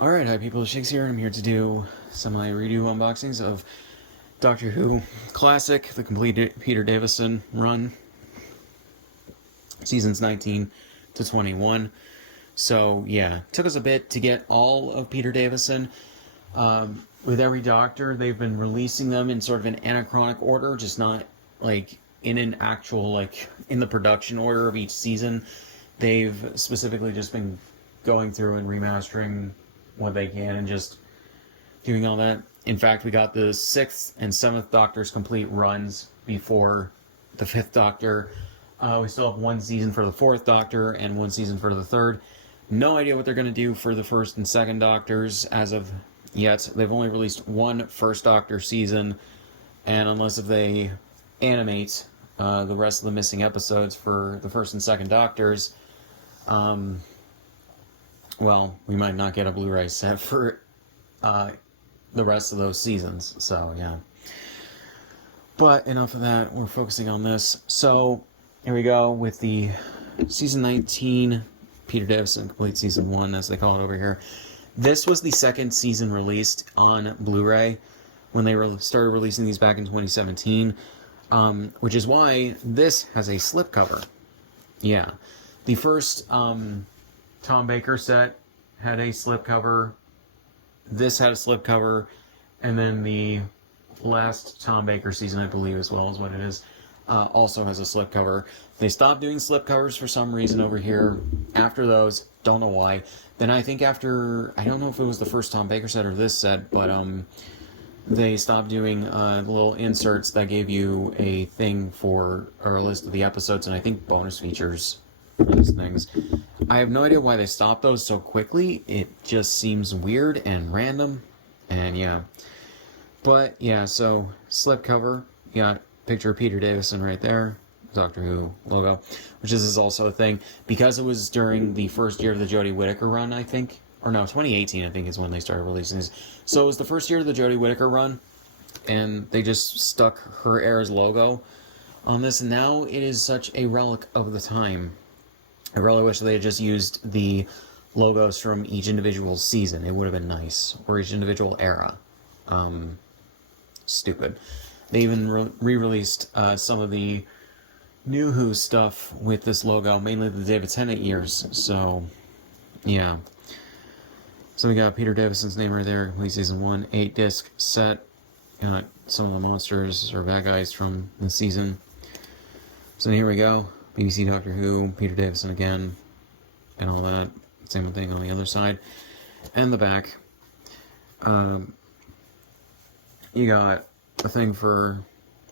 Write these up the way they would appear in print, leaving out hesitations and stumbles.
Alright, hi people, Scsigs here, and I'm here to do semi-redo unboxings of Doctor Who Classic, the complete Peter Davison run, seasons 19 to 21. So, yeah, took us a bit to get all of Peter Davison. With every Doctor, they've been releasing them in sort of an anachronic order, just not, like, in an actual, like, in the production order of each season. They've specifically just been going through and remastering what they can and just doing all that. In fact, we got the 6th and 7th Doctor's complete runs before the 5th Doctor. We still have one season for the 4th Doctor and one season for the 3rd. No idea what they're going to do for the 1st and 2nd Doctors as of yet. They've only released one 1st Doctor season, and unless if they animate the rest of the missing episodes for the 1st and 2nd Doctors, well, we might not get a Blu-ray set for the rest of those seasons, so yeah. But enough of that, we're focusing on this. So, here we go with the Season 19, Peter Davison Complete Season 1, as they call it over here. This was the second season released on Blu-ray when they started releasing these back in 2017, which is why this has a slipcover. Yeah. The first Tom Baker set had a slipcover. This had a slipcover, and then the last Tom Baker season, I believe, as well as what it is, also has a slipcover. They stopped doing slipcovers for some reason over here. After those, don't know why. Then I think after, I don't know if it was the first Tom Baker set or this set, but they stopped doing little inserts that gave you a thing for, or a list of the episodes, and I think bonus features for these things. I have no idea why they stopped those so quickly. It just seems weird and random, and yeah. But yeah, so slipcover, you got a picture of Peter Davison right there, Doctor Who logo, which is also a thing because it was during the first year of the Jodie Whittaker run, I think, or no, 2018 I think is when they started releasing this. So it was the first year of the Jodie Whittaker run, and they just stuck her era's logo on this, and now it is such a relic of the time. I really wish they had just used the logos from each individual season. It would have been nice. Or each individual era. Stupid. They even re-released some of the New Who stuff with this logo, mainly the David Tennant years. So, yeah. So we got Peter Davison's name right there, complete season 1, 8-disc set. Got some of the monsters or bad guys from the season. So here we go. BBC Doctor Who, Peter Davison again, and all that. Same thing on the other side. And the back. You got a thing for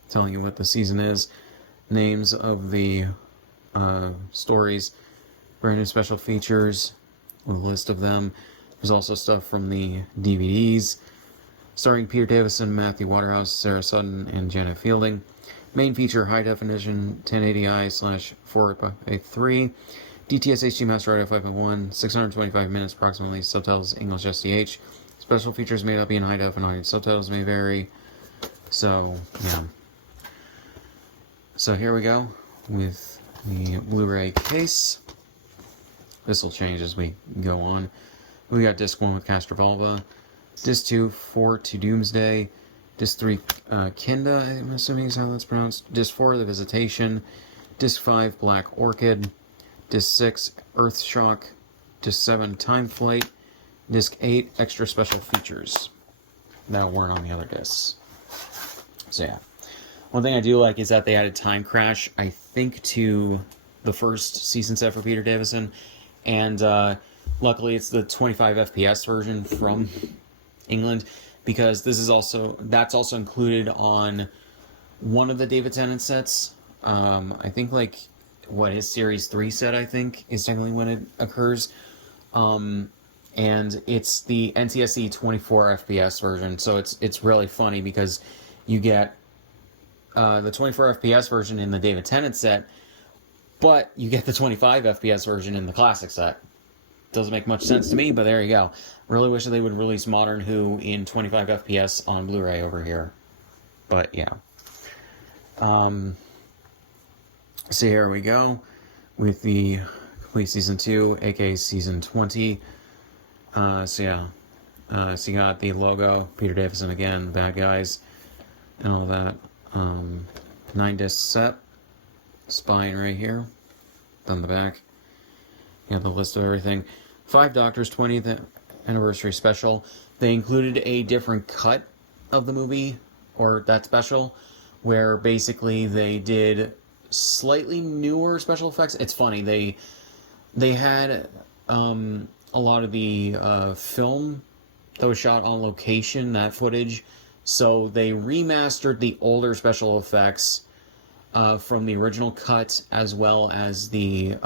telling you what the season is, names of the stories, brand new special features, with a list of them. There's also stuff from the DVDs, starring Peter Davison, Matthew Waterhouse, Sarah Sutton, and Janet Fielding. Main feature, high definition, 1080i/4x3, DTS HD Master Audio 5.1, 625 minutes approximately, subtitles English SDH. Special features may not be in high def and audience subtitles may vary. So, yeah. So here we go with the Blu-ray case. This will change as we go on. We got disc 1 with Castrovalva, disc 2, 4 to Doomsday, disc 3, Kinda, I'm assuming is how that's pronounced. Disc 4, The Visitation. Disc 5, Black Orchid. Disc 6, Earthshock. Disc 7, Time Flight. Disc 8, Extra Special Features that weren't on the other discs. So yeah. One thing I do like is that they added Time Crash, I think, to the first season set for Peter Davison. And luckily it's the 25 FPS version from England, because that's also included on one of the David Tennant sets. I think, like, his Series 3 set, I think, is technically when it occurs. And it's the NTSC 24 FPS version, so it's really funny because you get the 24 FPS version in the David Tennant set, but you get the 25 FPS version in the classic set. Doesn't make much sense to me, but there you go. Really wish that they would release Modern Who in 25 FPS on Blu-ray over here. But yeah. So here we go with the complete season 2, aka season 20. So yeah, so you got the logo, Peter Davison again, bad guys, and all that. 9-disc set, spine right here, on the back. You have the list of everything. 5 Doctors 20th anniversary special. They included a different cut of the movie, or that special, where basically they did slightly newer special effects. It's funny, they had a lot of the film that was shot on location, that footage, so they remastered the older special effects from the original cut, as well as the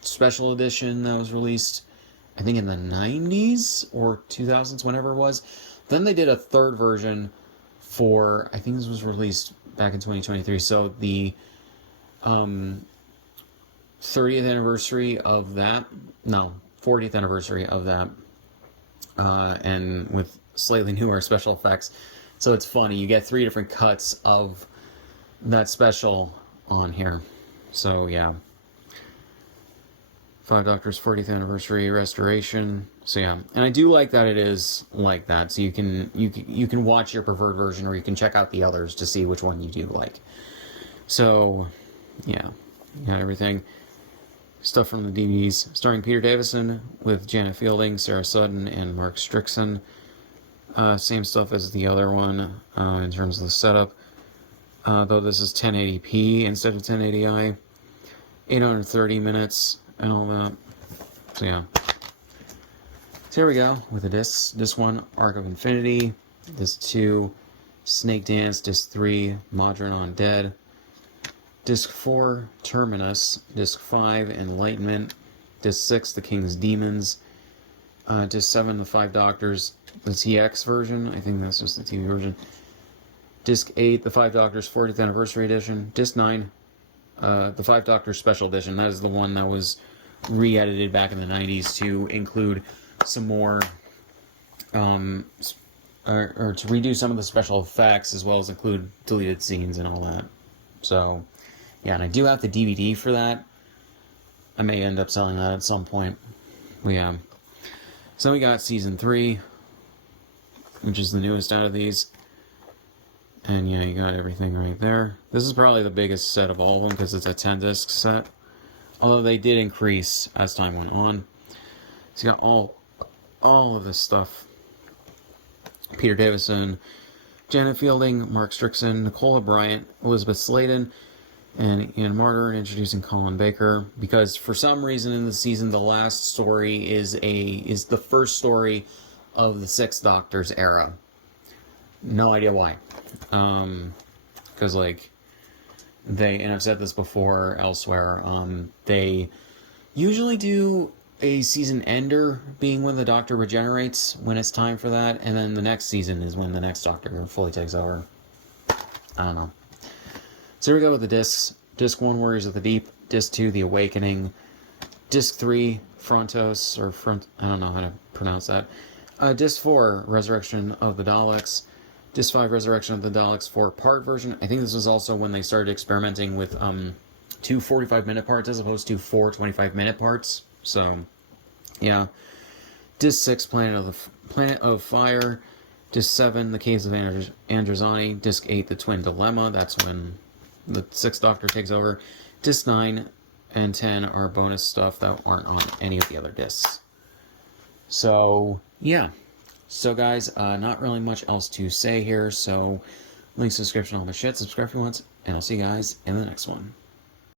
special edition that was released, I think, in the 90s or 2000s, whenever it was. Then they did a third version for, I think this was released back in 2023, so the 30th anniversary of that, no, 40th anniversary of that, and with slightly newer special effects. So it's funny, you get 3 different cuts of that special on here. So yeah, 5 Doctors 40th anniversary restoration. So yeah, and I do like that it is like that. So you can watch your preferred version, or you can check out the others to see which one you do like. So yeah, you got everything. Stuff from the DVDs, starring Peter Davison with Janet Fielding, Sarah Sutton, and Mark Strickson. Same stuff as the other one in terms of the setup. Though this is 1080p instead of 1080i. 830 minutes and all that. So yeah. So here we go with the discs. Disc 1, Arc of Infinity. Disc 2, Snake Dance. Disc 3, Modron Undead. Disc 4, Terminus. Disc 5, Enlightenment. Disc 6, The King's Demons. Disc 7, The 5 Doctors, the TX version. I think that's just the TV version. Disc 8, The 5 Doctors 40th Anniversary Edition. Disc 9, The 5 Doctors Special Edition. That is the one that was re-edited back in the 90s to include some more, or to redo some of the special effects, as well as include deleted scenes and all that. So, yeah, and I do have the DVD for that. I may end up selling that at some point. Yeah. So we got Season 3, which is the newest out of these. And yeah, you got everything right there. This is probably the biggest set of all of them because it's a 10-disc set. Although they did increase as time went on. So you got all of this stuff. Peter Davison, Janet Fielding, Mark Strickson, Nicola Bryant, Elizabeth Sladen, and Ian Martin introducing Colin Baker. Because for some reason in the season, the last story is the first story of the Sixth Doctor's era. No idea why. Because like and I've said this before elsewhere, they usually do a season ender being when the Doctor regenerates, when it's time for that, and then the next season is when the next Doctor fully takes over. I don't know. So here we go with the discs. Disc 1, Warriors of the Deep. Disc 2, The Awakening. Disc 3, Frontos, or Front, I don't know how to pronounce that. Disc 4, Resurrection of the Daleks. Disc 5, Resurrection of the Daleks 4-part version. I think this was also when they started experimenting with 2 45-minute parts as opposed to 4 25-minute parts. So, yeah. Disc 6, Planet of Fire. Disc 7, The Caves of Androzani. Disc 8, The Twin Dilemma. That's when the Sixth Doctor takes over. Disc 9 and 10 are bonus stuff that aren't on any of the other discs. So, yeah. So, guys, not really much else to say here. So, links, description, all my shit. Subscribe if you want. And I'll see you guys in the next one.